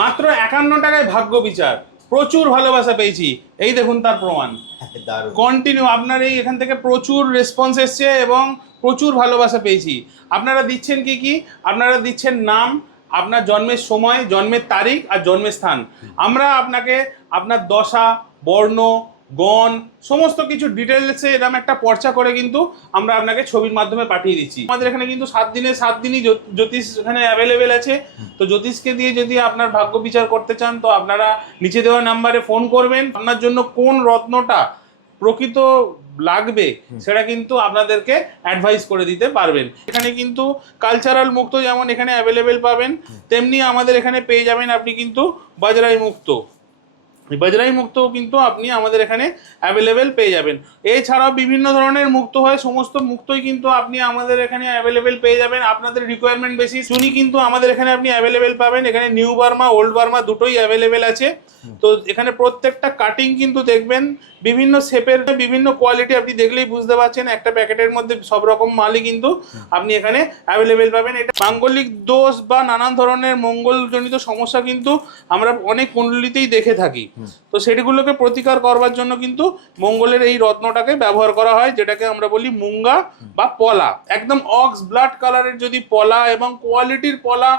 মাত্র 51 টাকায় ভাগ্য বিচার, প্রচুর ভালোবাসা পেয়েছি। এই দেখুন তার প্রমাণ। কন্টিনিউ আপনার এই এখান থেকে প্রচুর রেসপন্স এসছে এবং প্রচুর ভালোবাসা পেয়েছি। আপনারা দিচ্ছেন কি কি? আপনারা দিচ্ছেন নাম, আপনার জন্মের সময়, জন্মের তারিখ আর জন্মের স্থান। আমরা আপনাকে আপনার দশা, বর্ণ, গণ সমস্ত কিছু ডিটেলসে এরকম একটা পর্চা করে কিন্তু আমরা আপনাকে ছবির মাধ্যমে পাঠিয়ে দিচ্ছি। আমাদের এখানে কিন্তু 7 দিনে 7 দিনই জ্যোতিষ এখানে অ্যাভেলেবেল আছে। তো জ্যোতিষকে দিয়ে যদি আপনার ভাগ্য বিচার করতে চান তো আপনারা নিচে দেওয়া নাম্বারে ফোন করবেন। আপনার জন্য কোন রত্নটা প্রকৃত লাগবে সেটা কিন্তু আপনাদেরকে অ্যাডভাইস করে দিতে পারবেন। এখানে কিন্তু কালচারাল মুক্ত যেমন এখানে অ্যাভেলেবেল পাবেন, তেমনি আমাদের এখানে পেয়ে যাবেন আপনি কিন্তু বাজরাই মুক্ত। বাজরাই মুক্তও কিন্তু আপনি আমাদের এখানে অ্যাভেলেবেল পেয়ে যাবেন। এছাড়াও বিভিন্ন ধরনের মুক্ত হয়, সমস্ত মুক্তই কিন্তু আপনি আমাদের এখানে অ্যাভেলেবেল পেয়ে যাবেন আপনাদের রিকোয়ারমেন্ট বেসিস। চুনি কিন্তু আমাদের এখানে আপনি অ্যাভেলেবেল পাবেন। এখানে নিউ বার্মা, ওল্ড বার্মা দুটোই অ্যাভেলেবেল আছে। তো এখানে প্রত্যেকটা কাটিং কিন্তু দেখবেন বিভিন্ন শেপের, বিভিন্ন কোয়ালিটি, আপনি দেখলেই বুঝতে পারছেন। একটা প্যাকেটের মধ্যে সব রকম মালই কিন্তু আপনি এখানে অ্যাভেলেবেল পাবেন। এটা মাঙ্গলিক দোষ বা নানান ধরনের মঙ্গলজনিত সমস্যা কিন্তু আমরা অনেক কুণ্ডলিতেই দেখে থাকি। তো সেগুলোকে প্রতিকার করবার জন্য কিন্তু মঙ্গলের এই রত্নটাকে ব্যবহার করা হয়, যেটাকে আমরা বলি মুঙ্গা বা পলা। একদম অক্স ব্লাড কালারের যদি পলা এবং কোয়ালিটির পলা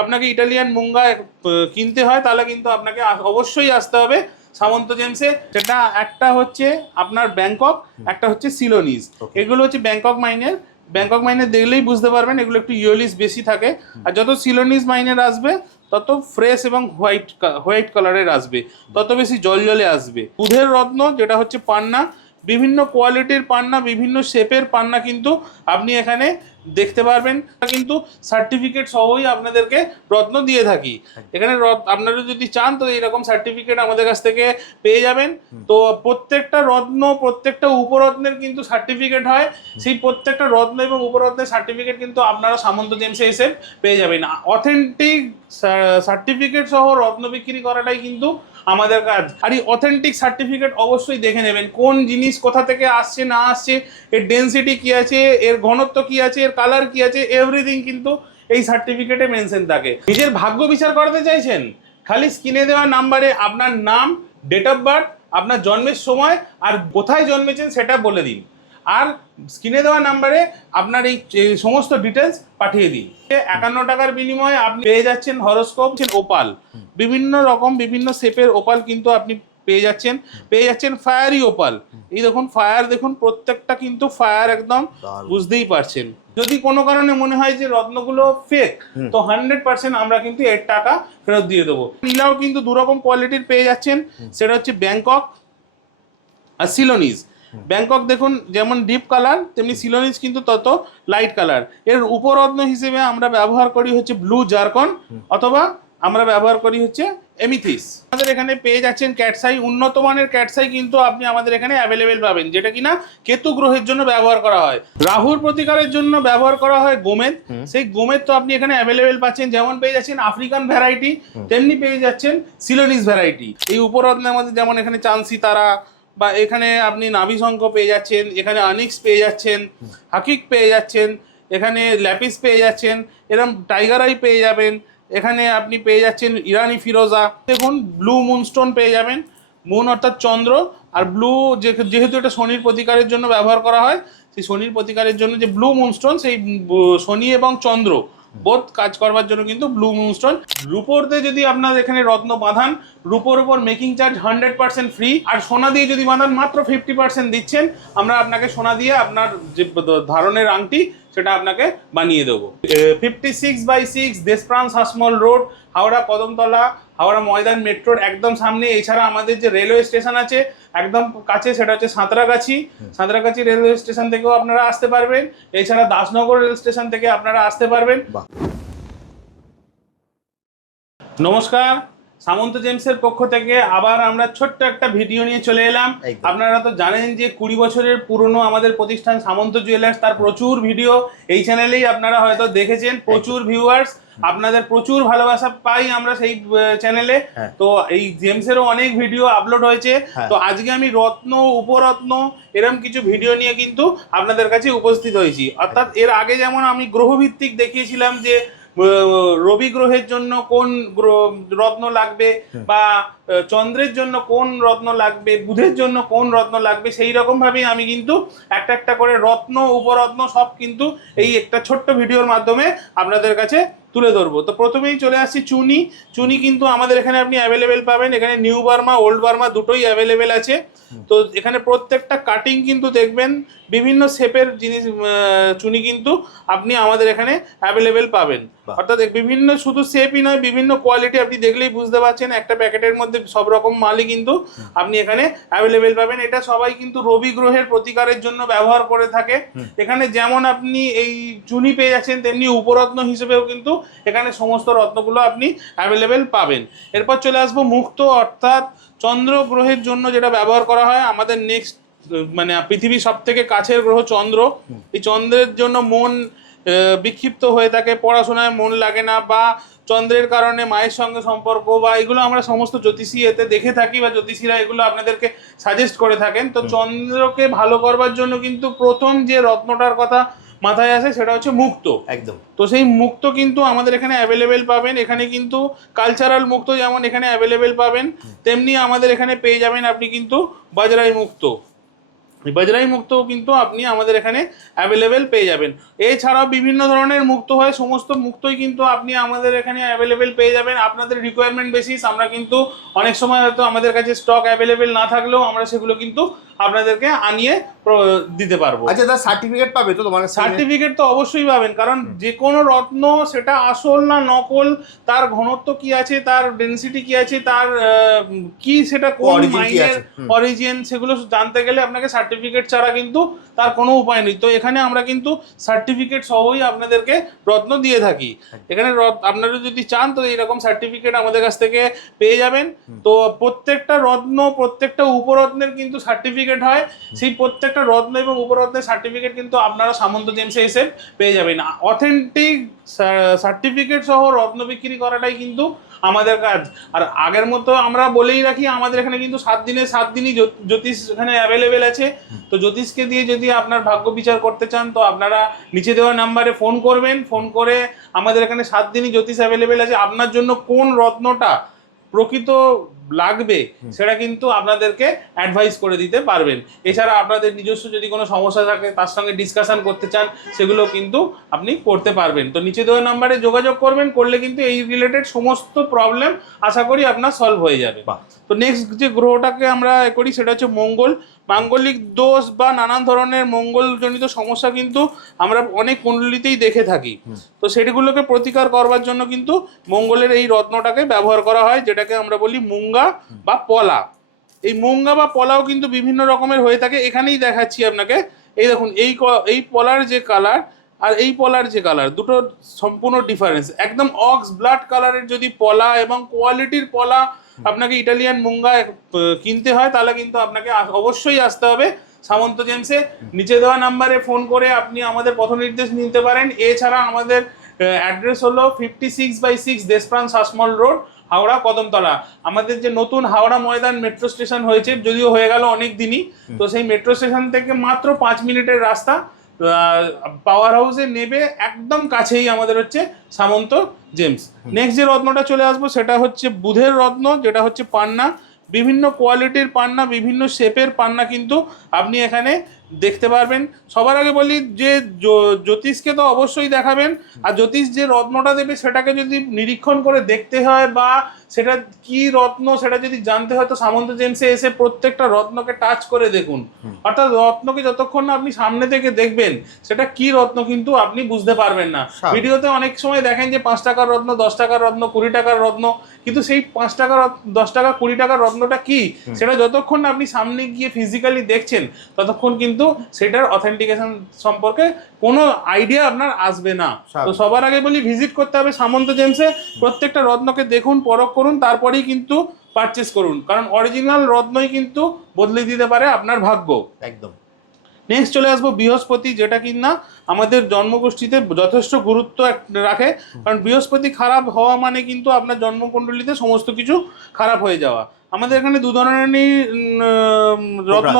আপনাকে ইটালিয়ান মুঙ্গা কিনতে হয় তাহলে কিন্তু আপনাকে অবশ্যই আসতে হবে সামন্ত জেমসে। সেটা একটা হচ্ছে আপনার ব্যাংকক, একটা হচ্ছে সিলোনিজ। এগুলো হচ্ছে ব্যাংকক মাইনের। ব্যাংকক মাইনের দেখলেই বুঝতে পারবেন এগুলো একটু ইয়েলিশ বেশি থাকে। আর যত সিলোনিজ মাইনের আসবে তত ফ্রেশ এবং হোয়াইট কালারের আসবে, তত বেশি জলজলে আসবে। দুধের রত্ন যেটা হচ্ছে পান্না, বিভিন্ন কোয়ালিটির পান্না, বিভিন্ন শেপের পান্না কিন্তু আপনি এখানে দেখতে পারবেন। কিন্তু সার্টিফিকেট সহই আপনাদেরকে রত্ন দিয়ে থাকি এখানে। আপনারা যদি চান তো এইরকম সার্টিফিকেট আমাদের কাছ থেকে পেয়ে যাবেন। তো প্রত্যেকটা রত্ন, প্রত্যেকটা উপরত্নের কিন্তু সার্টিফিকেট হয়। সেই প্রত্যেকটা রত্ন এবং উপরত্নের সার্টিফিকেট কিন্তু আপনারা সামন্ত জেমসে এসে পেয়ে যাবেন। অথেন্টিক সার্টিফিকেট সহ রত্ন বিক্রি করাটাই কিন্তু আমাদের কাজ। আর এই অথেন্টিক সার্টিফিকেট অবশ্যই দেখে নেবেন কোন জিনিস কোথা থেকে আসছে না আসছে, এর ডেন্সিটি কি আছে, এর ঘনত্ব কি আছে, এর কালার কি আছে, এভরিথিং কিন্তু এই সার্টিফিকেটে মেনশন থাকে। নিজের ভাগ্য বিচার করাতে চাইছেন, খালি স্ক্রিনে দেওয়া নাম্বারে আপনার নাম, ডেট অফ বার্থ, আপনার জন্মের সময় আর কোথায় জন্মেছেন সেটা বলে দিন, আর স্ক্রিনে দেওয়া নাম্বারে আপনার এই সমস্ত ডিটেলস পাঠিয়ে দিন। 51 টাকার বিনিময়ে আপনি পেয়ে যাচ্ছেন হরোস্কোপ, ওপাল, বিভিন্ন রকম বিভিন্ন শেপের ওপাল কিন্তু আপনি পেয়ে যাচ্ছেন ফায়ারি ওপাল। এই দেখুন ফায়ার, দেখুন প্রত্যেকটা কিন্তু ফায়ার, একদম বুঝতেই পারছেন। যদি কোনো কারণে মনে হয় যে রত্নগুলো ফেক তো 100% আমরা কিন্তু এর টাকা ফেরত দিয়ে দেবো। নীলাও কিন্তু দুরকম কোয়ালিটির পেয়ে যাচ্ছেন, সেটা হচ্ছে ব্যাংকক আর সিলোনিজ। ব্যাংকক দেখুন যেমন ডিপ কালার, তেমনি সিলোনিজ কিন্তু তত লাইট কালার। এর উপরত্ন হিসেবে আমরা ব্যবহার করি হচ্ছে ব্লু জারকন, অথবা আমরা ব্যবহার করি হচ্ছে এমিথিস। আমাদের এখানে পেয়ে যাচ্ছেন ক্যাটসাই, উন্নত মানের ক্যাটসাই কিন্তু আপনি আমাদের এখানে অ্যাভেলেবেল পাবেন, যেটা কিনা কেতু গ্রহের জন্য ব্যবহার করা হয়। রাহুর প্রতিকারের জন্য ব্যবহার করা হয় গোমেদ। সেই গোমেদ তো আপনি এখানে অ্যাভেলেবেল পাচ্ছেন, যেমন পেয়ে যাচ্ছেন আফ্রিকান ভ্যারাইটি, তেমনি পেয়ে যাচ্ছেন সিলোনিজ ভ্যারাইটি। এই উপরত্নের মধ্যে যেমন এখানে চাঁদসি তারা, বা এখানে আপনি নাভিশঙ্খ পেয়ে যাচ্ছেন, এখানে আনিক্স পেয়ে যাচ্ছেন, হাকিক পেয়ে যাচ্ছেন, এখানে ল্যাপিস পেয়ে যাচ্ছেন, এরকম টাইগার আই পেয়ে যাবেন। এখানে আপনি পেয়ে যাচ্ছেন ইরানি ফিরোজা। দেখুন ব্লু মুনস্টোন পেয়ে যাবেন, মুন অর্থাৎ চন্দ্র, আর ব্লু যেহেতু এটা শনির প্রতিকারের জন্য ব্যবহার করা হয়, সেই শনির প্রতিকারের জন্য যে ব্লু মুনস্টোন, সেই শনি এবং চন্দ্র বোধ কাজ করবার জন্য কিন্তু ব্লু মুনস্টোন। রূপোরতে যদি আপনার এখানে রত্ন বাঁধান, রূপোর উপর মেকিং চার্জ 100% ফ্রি। আর সোনা দিয়ে যদি বাঁধান মাত্র 50% দিচ্ছেন। আমরা আপনাকে সোনা দিয়ে আপনার যে ধারণের আংটি সেটা আপনাকে বানিয়ে দেবো। 56/6 দেশপ্রাণ শাসমল রোড, হাওড়া কদমতলা, হাওড়া ময়দান মেট্রোর একদম সামনে। এছাড়া আমাদের যে রেলওয়ে স্টেশন আছে একদম কাছে, সেটা হচ্ছে সাঁতরাগাছি রেলওয়ে স্টেশন থেকেও আপনারা আসতে পারবেন। এছাড়া দাসনগর রেল স্টেশন থেকে আপনারা আসতে পারবেন। নমস্কার, সামন্ত জেমসের পক্ষ থেকে আবার আমরা ছোট্ট একটা ভিডিও নিয়ে চলে এলাম। আপনারা তো জানেন যে 20 বছরের পুরনো আমাদের প্রতিষ্ঠান সামন্ত জুয়েলার্স, তার প্রচুর ভিডিও এই চ্যানেলেই আপনারা হয়তো দেখেছেন, প্রচুর ভিউয়ার্স, আপনাদের প্রচুর ভালোবাসা পাই আমরা সেই চ্যানেলে। তো এই জেমসেরও অনেক ভিডিও আপলোড হয়েছে। তো আজকে আমি রত্ন, উপরত্ন এরকম কিছু ভিডিও নিয়ে কিন্তু আপনাদের কাছে উপস্থিত হয়েছি। অর্থাৎ এর আগে যেমন আমি গ্রহভিত্তিক দেখিয়েছিলাম যে রবি গ্রহের জন্য কোন রত্ন লাগবে, বা চন্দ্রের জন্য কোন রত্ন লাগবে, বুধের জন্য কোন রত্ন লাগবে, সেই রকম ভাবেই আমি কিন্তু একটা একটা করে রত্ন উপরত্ন সব কিন্তু এই একটা ছোট্ট ভিডিওর মাধ্যমে আপনাদের কাছে তুলে ধরবো। তো প্রথমেই চলে আসছি চুনি। চুনি কিন্তু আমাদের এখানে আপনি অ্যাভেলেবেল পাবেন, এখানে নিউ বার্মা ওল্ড বার্মা দুটোই অ্যাভেলেবেল আছে। তো এখানে প্রত্যেকটা কাটিং কিন্তু দেখবেন বিভিন্ন শেপের জিনিস, চুনি কিন্তু আপনি আমাদের এখানে অ্যাভেলেবেল পাবেন। অর্থাৎ বিভিন্ন শুধু শেপই নয়, বিভিন্ন কোয়ালিটি আপনি দেখলেই বুঝতে পারছেন, একটা প্যাকেটের মধ্যে সব রকম মালই কিন্তু আপনি এখানে অ্যাভেলেবেল পাবেন। এটা সবাই কিন্তু রবি গ্রহের প্রতিকারের জন্য ব্যবহার করে থাকে। এখানে যেমন আপনি এই চুনি পেয়ে যাচ্ছেন, তেমনি উপরত্ন হিসেবেও কিন্তু এখানে সমস্ত রত্নগুলো আপনি অ্যাভেলেবেল পাবেন। এরপর চলে আসবো মুক্ত, অর্থাৎ চন্দ্র গ্রহের জন্য যেটা ব্যবহার করা হয়। আমাদের নেক্সট মানে পৃথিবীর সব থেকে কাছের গ্রহ চন্দ্র। এই চন্দ্রের জন্য মন বিক্ষিপ্ত হয়ে থাকে, পড়াশোনায় মন লাগে না, বা চন্দ্রের কারণে মায়ের সঙ্গে সম্পর্ক, বা এগুলো আমরা সমস্ত জ্যোতিষী এতে দেখে থাকি, বা জ্যোতিষীরা এগুলো আপনাদেরকে সাজেস্ট করে থাকেন। তো চন্দ্রকে ভালো করবার জন্য কিন্তু প্রথম যে রত্নটার কথা মাথায় আসে সেটা হচ্ছে মুক্ত। একদম। তো সেই মুক্ত কিন্তু আমাদের এখানে অ্যাভেলেবেল পাবেন। এখানে কিন্তু কালচারাল মুক্ত যেমন এখানে অ্যাভেলেবেল পাবেন, তেমনি আমাদের এখানে পেয়ে যাবেন আপনি কিন্তু বাজরাই মুক্ত। বাজরাই মুক্তও কিন্তু আপনি আমাদের এখানে অ্যাভেলেবেল পেয়ে যাবেন। এছাড়াও বিভিন্ন ধরনের মুক্ত হয়, সমস্ত মুক্তই কিন্তু আপনি আমাদের এখানে অ্যাভেলেবেল পেয়ে যাবেন। আপনাদের রিকোয়ারমেন্ট বেসিস আমরা কিন্তু অনেক সময় হয়তো আমাদের কাছে স্টক অ্যাভেলেবেল না থাকলেও আমরা সেগুলো কিন্তু আপনাদেরকে আনিয়ে দিতে পারবো। আচ্ছা, তার সার্টিফিকেট পাবে তো তোমার? সার্টিফিকেট তো অবশ্যই পাবেন, কারণ যে কোনো রত্ন সেটা আসল না নকল, তার ঘনত্ব কি আছে, তার ডেনসিটি কি আছে, তার কি সেটা কোন মাইনের অরিজিন, সেগুলো জানতে গেলে আপনাকে সার্টিফিকেট ছাড়া কিন্তু তার কোনো উপায় নেই। তো এখানে আমরা কিন্তু সার্টিফিকেট সহই আপনাদেরকে রত্ন দিয়ে থাকি। এখানে আপনারা যদি চান তো এইরকম সার্টিফিকেট আমাদের কাছ থেকে পেয়ে যাবেন। তো প্রত্যেকটা রত্ন, প্রত্যেকটা উপরত্নের কিন্তু সার্টিফিকেট হয়। সেই প্রত্যেকটা রত্ন এবং উপরত্নের সার্টিফিকেট কিন্তু আপনারা সামন্ত জেমসে এসে পেয়ে যাবেন। অথেন্টিক সার্টিফিকেট সহ রত্ন বিক্রি করাটাই কিন্তু আমাদের কাজ। আর আগের মতো আমরা বলেই রাখি, আমাদের এখানে কিন্তু 7 দিনে 7 দিনই জ্যোতিষ এখানে অ্যাভেলেবেল আছে। তো জ্যোতিষকে দিয়ে যদি আপনার ভাগ্য বিচার করতে চান তো আপনারা নিচে দেওয়া নাম্বারে ফোন করবেন। ফোন করে আমাদের এখানে 7 দিনই জ্যোতিষ অ্যাভেলেবেল আছে। আপনার জন্য কোন রত্নটা প্রকৃত লাগবে সেটা কিন্তু আপনাদেরকে অ্যাডভাইস করে দিতে পারবেন। এছাড়া আপনাদের নিজস্ব যদি কোনো সমস্যা থাকে, তার সঙ্গে ডিসকাশন করতে চান, সেগুলো কিন্তু আপনি করতে পারবেন। তো নিচে দেওয়া নাম্বারে যোগাযোগ করবেন, করলে কিন্তু এই রিলেটেড সমস্ত প্রবলেম আশা করি আপনার সলভ হয়ে যাবে। তো নেক্সট যে গ্রহটাকে আমরা করি সেটা হচ্ছে মঙ্গল। মাঙ্গলিক দোষ বা নানান ধরনের মঙ্গলজনিত সমস্যা কিন্তু আমরা অনেক কুণ্ডলিতেই দেখে থাকি। তো সেগুলোকে প্রতিকার করবার জন্য কিন্তু মঙ্গলের এই রত্নটাকে ব্যবহার করা হয়, যেটাকে আমরা বলি মুঙ্গা বা পলা। এই মুঙ্গা বা পলাও কিন্তু বিভিন্ন রকমের হয়ে থাকে। এখানেই দেখাচ্ছি আপনাকে, এই দেখুন এই পলার যে কালার আর এই পলার যে কালার, দুটো সম্পূর্ণ ডিফারেন্স। একদম অক্স ব্লাড কালারের যদি পলা এবং কোয়ালিটির পলা আপনাকে ইটালিয়ান মুঙ্গা কিনতে হয়, তাহলে কিন্তু আপনাকে অবশ্যই আসতে হবে সামন্ত জেমসে। নিচে দেওয়া নাম্বারে ফোন করে আপনি আমাদের পথ নির্দেশ নিতে পারেন। এছাড়া আমাদের অ্যাড্রেস হলো 56/6 দেশপ্রাণ শাসমল রোড, হাওড়া কদমতলা। আমাদের যে নতুন হাওড়া ময়দান মেট্রো স্টেশন হয়েছে, যদিও হয়ে গেল অনেক দিনই, তো সেই মেট্রো স্টেশন থেকে মাত্র 5 মিনিটের রাস্তা। পাওয়ার হাউসে নেবে একদম কাছেই আমাদের হচ্ছে সামন্ত জেমস। নেক্সট যে রত্নটা চলে আসবো সেটা হচ্ছে বুধের রত্ন, যেটা হচ্ছে পান্না। বিভিন্ন কোয়ালিটির পান্না, বিভিন্ন শেপের পান্না কিন্তু আপনি এখানে দেখতে পারবেন। সবার আগে বলি যে জ্যোতিষকে তো অবশ্যই দেখাবেন, আর জ্যোতিষ যে রত্নটা দেবে সেটাকে যদি নিরীক্ষণ করে দেখতে হয় বা সেটা কি রত্ন সেটা যদি জানতে হয়, তো সামন্ত জেমসে এসে প্রত্যেকটা রত্নকে টাচ করে দেখুন। অর্থাৎ রত্নকে যতক্ষণ না আপনি সামনে থেকে দেখবেন সেটা কি রত্ন কিন্তু আপনি বুঝতে পারবেন না। ভিডিওতে অনেক সময় দেখেন যে 5 টাকার রত্ন, 10 টাকার রত্ন, 20 টাকার রত্ন, কিন্তু সেই 5 টাকা 10 টাকা 20 টাকার রত্নটা কি সেটা যতক্ষণ না আপনি সামনে গিয়ে ফিজিক্যালি দেখছেন ততক্ষণ কিন্তু সেটার অথেন্টিকেশন সম্পর্কে কোনো আইডিয়া আপনার আসবে না। তো সবার আগে বলি ভিজিট করতে হবে সামন্ত জেমসে। প্রত্যেকটা রত্নকে দেখুন, পরখ করুন, তারপরেই কিন্তু পারচেস করুন, কারণ অরিজিনাল রত্নই কিন্তু বদলে দিতে পারে আপনার ভাগ্য। একদম। নেক্সট চলে আসবো বৃহস্পতি, যেটা কিনা আমাদের জন্মগোষ্ঠীতে যথেষ্ট গুরুত্ব রাখে। কারণ বৃহস্পতি খারাপ হওয়া মানে কিন্তু আপনার জন্মকুণ্ডলিতে সমস্ত কিছু খারাপ হয়ে যাওয়া। আমাদের এখানে 2 ধরনেরই রত্ন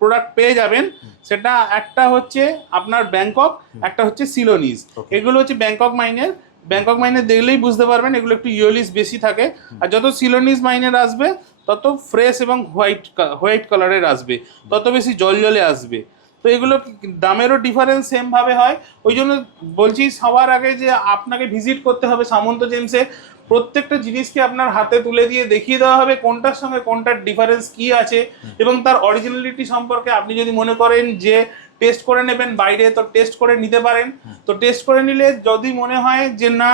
প্রোডাক্ট পেয়ে যাবেন। সেটা একটা হচ্ছে আপনার ব্যাংকক, একটা হচ্ছে সিলোনিজ। এগুলো হচ্ছে ব্যাংকক মাইনের। ব্যাংকক মাইনের দেখলেই বুঝতে পারবেন এগুলো একটু ইয়েলিশ বেশি থাকে। আর যত সিলোনিজ মাইনের আসবে তত ফ্রেশ এবং হোয়াইট কালারের আসবে, তত বেশি জলজলে আসবে। তো এগুলো দামেরও ডিফারেন্স সেম ভাবে হয়। ওই জন্য বলছি সবার আগে যে আপনাকে ভিজিট করতে হবে সামন্ত জেমসে, প্রত্যেকটা জিনিসকে আপনার হাতে তুলে দিয়ে দেখিয়ে দেওয়া হবে কোনটার সঙ্গে কোনটার ডিফারেন্স কি আছে এবং তার অরিজিনালিটি সম্পর্কে আপনি যদি মনে করেন যে টেস্ট করে নেবেন বাইরে, তো টেস্ট করে নিতে পারেন। তো টেস্ট করে নিলে যদি মনে হয় যে না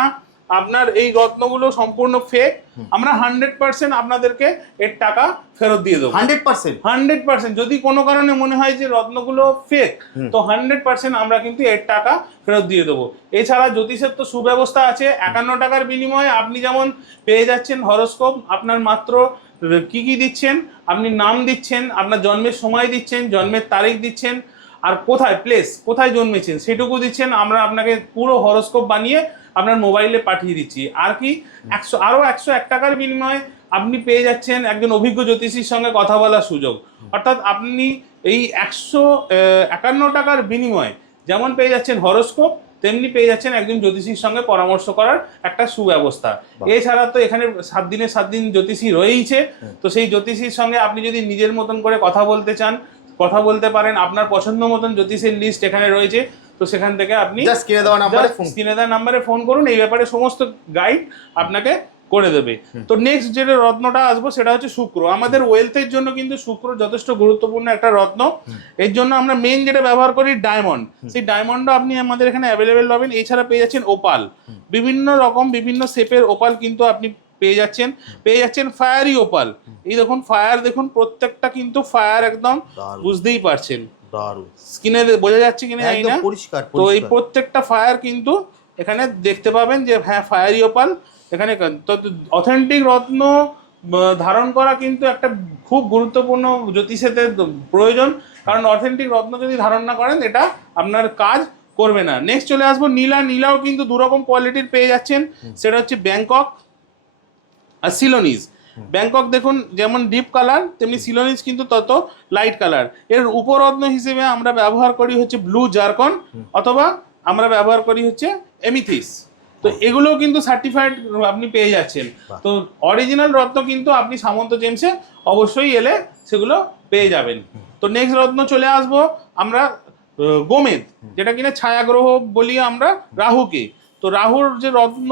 আপনার এই রত্নগুলো সম্পূর্ণ ফেক, আমরা 100% আপনাদেরকে এর টাকা ফেরত দিয়ে দেবো। 100%। যদি কোনো কারণে মনে হয় যে রত্নগুলো ফেক, তো 100% আমরা কিন্তু এর টাকা ফেরত দিয়ে দেবো। এছাড়া জ্যোতিষের তো সুব্যবস্থা আছে। 51 টাকার বিনিময়ে আপনি যেমন পেয়ে যাচ্ছেন হরোস্কোপ, আপনার মাত্র কি কি দিচ্ছেন, আপনি নাম দিচ্ছেন, আপনার জন্মের সময় দিচ্ছেন, জন্মের তারিখ দিচ্ছেন, আর কোথায় প্লেস, কোথায় জন্মেছেন সেটুকু দিচ্ছেন। আমরা আপনাকে পুরো হরোস্কোপ বানিয়ে আপনার মোবাইলে পাঠিয়ে দিচ্ছি। আর কি 101 টাকার বিনিময়ে আপনি পেয়ে যাচ্ছেন একজন অভিজ্ঞ জ্যোতিষীর সঙ্গে কথা বলার সুযোগ। অর্থাৎ আপনি এই 151 টাকার বিনিময়ে যেমন পেয়ে যাচ্ছেন হরোস্কোপ, তেমনি পেয়ে যাচ্ছেন একজন জ্যোতিষীর সঙ্গে পরামর্শ করার একটা সুব্যবস্থা। এছাড়া তো এখানে 7 দিনে 7 দিন জ্যোতিষী রয়েইছে। তো সেই জ্যোতিষীর সঙ্গে আপনি যদি নিজের মতন করে কথা বলতে চান, কথা বলতে পারেন। আপনার পছন্দ মতন জ্যোতিষের লিস্ট এখানে রয়েছে। তো সেখান থেকে আপনি স্ক্রিনে দেওয়া নাম্বারে ফোন করুন, এই ব্যাপারে সমস্ত গাইড আপনাকে করে দেবে। তো নেক্সট যেটা রত্নটা আসবো সেটা হচ্ছে শুক্র। আমাদের ওয়েলথের জন্য কিন্তু শুক্র যথেষ্ট গুরুত্বপূর্ণ একটা রত্ন। এর জন্য আমরা মেইন যেটা ব্যবহার করি ডায়মন্ড, সেই ডায়মন্ডও আপনি আমাদের এখানে অ্যাভেলেবেল পাবেন। এছাড়া পেয়ে যাচ্ছেন ওপাল, বিভিন্ন রকম বিভিন্ন শেপের ওপাল কিন্তু আপনি পেয়ে যাচ্ছেন ফায়ারি ওপাল। এই দেখুন ফায়ার, দেখুন প্রত্যেকটা কিন্তু ফায়ার, একদম বুঝতেই পারছেন, স্ক্রিনে বোঝা যাচ্ছে কিনা জানি না। তো এই প্রত্যেকটা ফায়ার কিন্তু এখানে দেখতে পাবেন যে হ্যাঁ ফায়ারি ওপাল এখানে। তো অথেন্টিক রত্ন ধারণ করা কিন্তু একটা খুব গুরুত্বপূর্ণ জ্যোতিষেতে প্রয়োজন, কারণ অথেন্টিক রত্ন যদি ধারণ না করেন এটা আপনার কাজ করবে না। নেক্সট চলে আসবো নীলা। নীলাও কিন্তু দুরকম কোয়ালিটির পেয়ে যাচ্ছেন, সেটা হচ্ছে ব্যাংকক আর সিলোনিজ। ব্যাংকক দেখুন যেমন ডিপ কালার, তেমনি সিলোনিজ কিন্তু তত লাইট কালার। এর উপরত্ন হিসেবে আমরা ব্যবহার করি হচ্ছে ব্লু জারকন, অথবা আমরা ব্যবহার করি হচ্ছে এমিথিস। তো এগুলোও কিন্তু সার্টিফাইড আপনি পেয়ে যাচ্ছেন। তো অরিজিনাল রত্ন কিন্তু আপনি সামন্ত জেমসে অবশ্যই এলে সেগুলো পেয়ে যাবেন। তো নেক্সট রত্ন চলে আসবো আমরা গোমেদ, যেটা কিনা ছায়াগ্রহ বলি আমরা রাহুকে। তো রাহুর যে রত্ন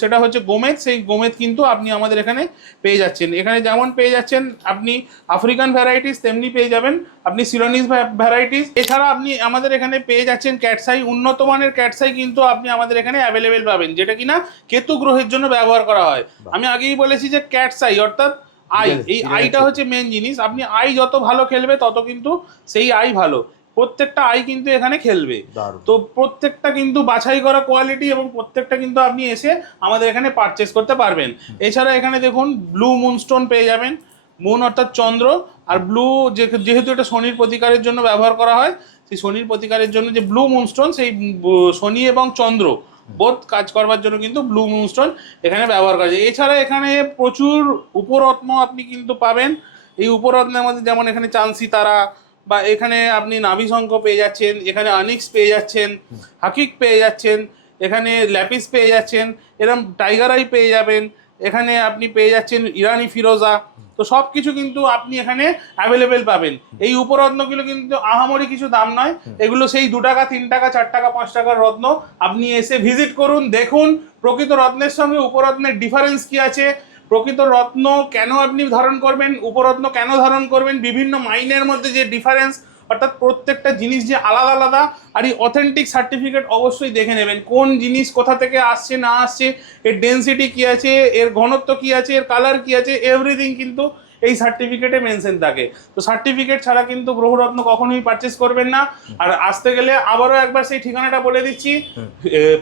সেটা হচ্ছে গোমেদ। সেই গোমেদ কিন্তু আপনি আমাদের এখানে পেয়ে যাচ্ছেন। এখানে যেমন পেয়ে যাচ্ছেন আপনি আফ্রিকান ভ্যারাইটিস, তেমনি পেয়ে যাবেন আপনি সিলোনিজ ভ্যারাইটিস। এছাড়া আপনি আমাদের এখানে পেয়ে যাচ্ছেন ক্যাটসাই। উন্নত মানের ক্যাটসাই কিন্তু আপনি আমাদের এখানে অ্যাভেলেবেল পাবেন, যেটা কিনা কেতু গ্রহের জন্য ব্যবহার করা হয়। আমি আগেই বলেছি যে ক্যাটসাই অর্থাৎ আই, এই আইটা হচ্ছে মেন জিনিস। আপনি আই যত ভালো খেলবে তত কিন্তু সেই আই ভালো, প্রত্যেকটা আই কিন্তু এখানে খেলবে। তো প্রত্যেকটা কিন্তু বাছাই করা কোয়ালিটি, এবং প্রত্যেকটা কিন্তু আপনি এসে আমাদের এখানে পারচেস করতে পারবেন। এছাড়া এখানে দেখুন ব্লু মুনস্টোন পেয়ে যাবেন, মুন অর্থাৎ চন্দ্র, আর ব্লু যেহেতু এটা শনির প্রতিকারের জন্য ব্যবহার করা হয়, সেই শনির প্রতিকারের জন্য যে ব্লু মুনস্টোন, সেই শনি এবং চন্দ্র বোধ কাজ করবার জন্য কিন্তু ব্লু মুনস্টোন এখানে ব্যবহার করা যায়। এছাড়া এখানে প্রচুর উপরত্ন আপনি কিন্তু পাবেন। এই উপরত্নের মধ্যে যেমন এখানে চাঁদসি তারা, বা এখানে আপনি নাভিশঙ্খ পেয়ে যাচ্ছেন, এখানে আনিক্স পেয়ে যাচ্ছেন, হাকিক পেয়ে যাচ্ছেন, এখানে ল্যাপিস পেয়ে যাচ্ছেন, এরকম টাইগার আই পেয়ে যাবেন, এখানে আপনি পেয়ে যাচ্ছেন ইরানি ফিরোজা। তো সব কিছু কিন্তু আপনি এখানে অ্যাভেলেবেল পাবেন। এই উপরত্নগুলো কিন্তু আহামরি কিছু দাম নয়, এগুলো সেই 2 টাকা 3 টাকা 4 টাকা 5 টাকার রত্ন। আপনি এসে ভিজিট করুন, দেখুন প্রকৃত রত্নের সঙ্গে উপরত্নের ডিফারেন্স কি আছে, প্রকৃত রত্ন কেন আপনি ধারণ করবেন, উপরত্ন কেন ধারণ করবেন, বিভিন্ন মাইনের মধ্যে যে ডিফারেন্স, অর্থাৎ প্রত্যেকটা জিনিস যে আলাদা আলাদা। আর এই অথেন্টিক সার্টিফিকেট অবশ্যই দেখে নেবেন, কোন জিনিস কোথা থেকে আসছে না আসছে, এর ডেন্সিটি কি আছে, এর ঘনত্ব কি আছে, এর কালার কি আছে, এভরিথিং কিন্তু এই সার্টিফিকেটে মেনশন থাকে। তো সার্টিফিকেট ছাড়া কিন্তু গ্রহরত্ন কখনোই পারচেস করবেন না। আর আসতে গেলে আবারও একবার সেই ঠিকানাটা বলে দিচ্ছি,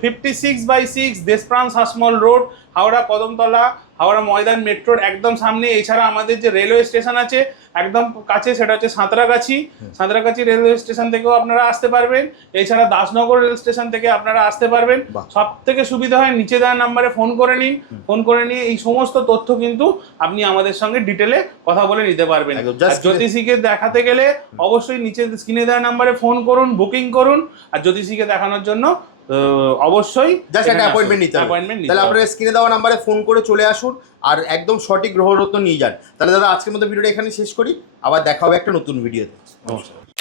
56/6 দেশপ্রাণ শাসমল রোড, হাওড়া কদমতলা, হাওড়া ময়দান মেট্রোর একদম সামনে। এছাড়া আমাদের যে রেলওয়ে স্টেশন আছে একদম কাছে, সেটা হচ্ছে সাঁতরাগাছি রেলওয়ে স্টেশন থেকেও আপনারা আসতে পারবেন। এছাড়া দাসনগর রেল স্টেশন থেকে আপনারা আসতে পারবেন। সব থেকে সুবিধা হয় নিচে দেওয়া নাম্বারে ফোন করে নিন, ফোন করে নিয়ে এই সমস্ত তথ্য কিন্তু আপনি আমাদের সঙ্গে ডিটেলে কথা বলে নিতে পারবেন। জ্যোতিষীকে দেখাতে গেলে অবশ্যই নিচে স্ক্রিনে দেওয়া নাম্বারে ফোন করুন, বুকিং করুন, আর জ্যোতিষীকে দেখানোর জন্য তো অবশ্যই জাস্ট একটা অ্যাপয়েন্টমেন্ট নিতে হবে। তাহলে আপনারা স্ক্রিনে দেওয়া নাম্বারে ফোন করে চলে আসুন আর একদম সঠিক গ্রহরত্ন নিয়ে যান। তাহলে দাদা আজকের মতো ভিডিওটা এখানে শেষ করি, আবার দেখা হবে একটা নতুন ভিডিওতে। নমস্কার।